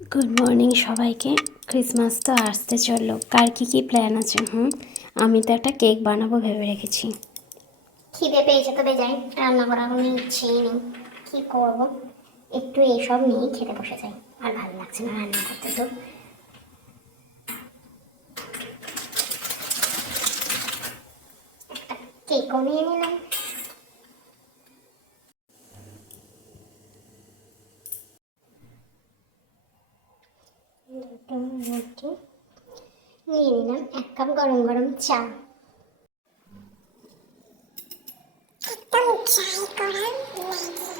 Good morning সবাইকে। Christmas তো আসতে চললো, কার কী প্ল্যান আছে? আমি তো একটা কেক বানাবো ভেবে রেখেছি। খিদে পেয়েছে তবে যাই, রান্না করার কোনো ইচ্ছেই নেই। কি করব, একটু এইসব নিয়েই খেতে বসে যাই। আর ভালো লাগছে না রান্না করতে। তো কেকও নিয়ে নিলাম। দুটো রুটি নিয়ে নিলাম, 1 কাপ গরম গরম চা। একদম ড্রাই করা ম্যাগি।